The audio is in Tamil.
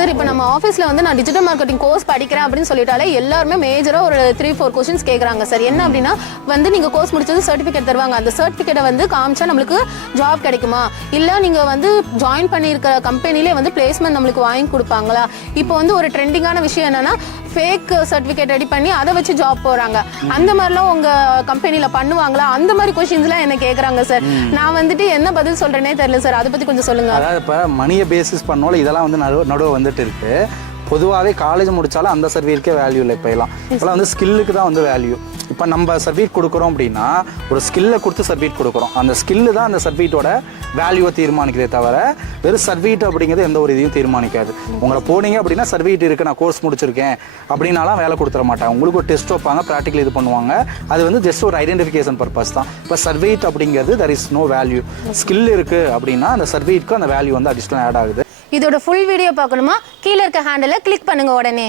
சார் இப்போ நம்ம ஆஃபீஸில் வந்து நான் டிஜிட்டல் மார்க்கெட்டிங் கோர்ஸ் படிக்கிறேன் அப்படின்னு சொல்லிட்டாலே எல்லாருமே மேஜராக ஒரு 3-4 கொஸ்டின்ஸ் கேட்குறாங்க சார். என்ன அப்படின்னா வந்து நீங்கள் கோர்ஸ் முடிச்சது சர்டிஃபிகேட் தருவாங்க. அந்த சர்டிஃபிகேட்டை வந்து காமிச்சா நம்மளுக்கு ஜாப் கிடைக்குமா, இல்லை நீங்கள் வந்து ஜாயின் பண்ணியிருக்கிற கம்பெனிலே வந்து பிளேஸ்மெண்ட் நம்மளுக்கு வாங்கி கொடுப்பாங்களா. இப்போ வந்து ஒரு ட்ரெண்டிங்கான விஷயம் என்னன்னா ஃபேக் சர்டிஃபிகேட் ரெடி பண்ணி அதை வச்சு ஜாப் போகிறாங்க. அந்த மாதிரிலாம் உங்கள் கம்பெனியில் பண்ணுவாங்களா? அந்த மாதிரி கொஸ்டின்ஸ்லாம் என்ன கேட்குறாங்க சார். நான் வந்துட்டு என்ன பதில் சொல்கிறேனே தெரியல சார். அதை பற்றி கொஞ்சம் சொல்லுங்கள். அதாவது இப்போ மணியை பேசிஸ் பண்ணோல இதெல்லாம் வந்து நடுவு வந்துட்டு இருக்கு. பொதுவாகவே காலேஜ் முடித்தாலும் அந்த சர்டிஃபிகேட்கே வேல்யூ இல்லை. இப்போலாம் வந்து ஸ்கில்லுக்கு தான் வந்து வேல்யூ. இப்போ நம்ம சர்டிஃபிகேட் கொடுக்குறோம் அப்படின்னா ஒரு ஸ்கில்லை கொடுத்து சர்டிஃபிகேட் கொடுக்குறோம். அந்த ஸ்கில்லு தான் அந்த சர்டிஃபிகேட்டோட வேல்யூவை தீர்மானிக்கிறதே தவிர வெறும் சர்டிஃபிகேட் அப்படிங்கிறது எந்த ஒரு இதையும் தீர்மானிக்காது. உங்களை போனீங்க அப்படின்னா சர்டிஃபிகேட் இருக்குது, நான் கோர்ஸ் முடிச்சிருக்கேன் அப்படின்னாலாம் வேலை கொடுத்துட மாட்டாங்க. உங்களுக்கு ஒரு டெஸ்ட் வைப்பாங்க, ப்ராக்டிக்கல் இது பண்ணுவாங்க. அது வந்து ஜஸ்ட் ஒரு ஐடென்டிஃபிகேஷன் பர்பஸ் தான். இப்போ சர்டிஃபிகேட் அப்படிங்கிறது there is no value. Skill இருக்குது அப்படின்னா அந்த சர்டிஃபிகேட்க்கு அந்த வேல்யூ வந்து அடிஷ்னலாக ஆட் ஆகுது. இதோட ஃபுல் வீடியோ பார்க்கணுமா? கீழே இருக்க ஹேண்டில் கிளிக் பண்ணுங்க உடனே.